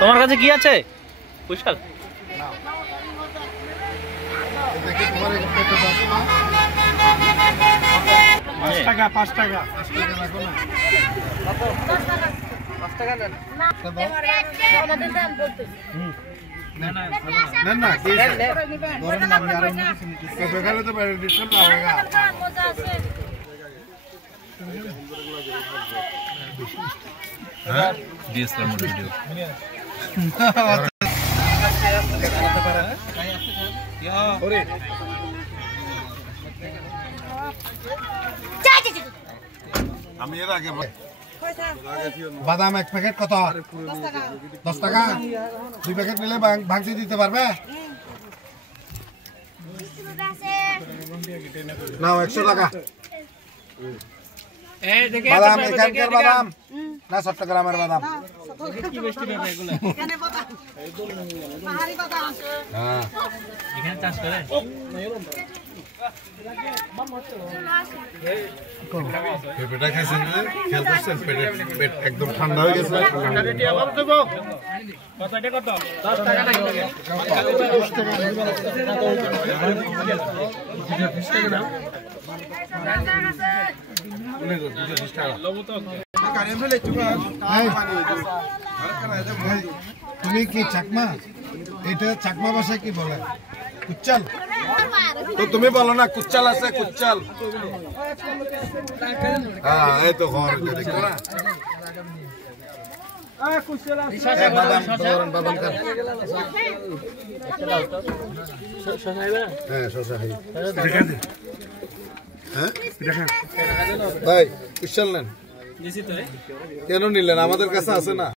তোমার কাছে কি আছে কুশাল? আমি এর আগে বাদাম এক প্যাকেট কত? 10 টাকা। 2 প্যাকেট নিলে ভাঙতে দিতে পারবে? নাও 100 টাকা। বাদাম এখানকার বাদাম না চট্টগ্রামের বাদাম? এখানে চাষ করে পেঁপেটা খাইছেন না? খেয়াল করছেন পেট একদম ঠান্ডা হয়ে গেছে। তুমি কি চাকমা? এটা চাকমা ভাষায় কি বলে? কুচ্চাল। তো তুমি বলো না কুচ্চাল আছে কুচ্চাল। হ্যাঁ এই তো ঘর দেখো না। বাদাম বাদাম খান। হ্যাঁ শসা খাই। হ্যাঁ ভাই কুচ্চাল নেন। কেন নিলেন? আমাদের কাছে আছে না।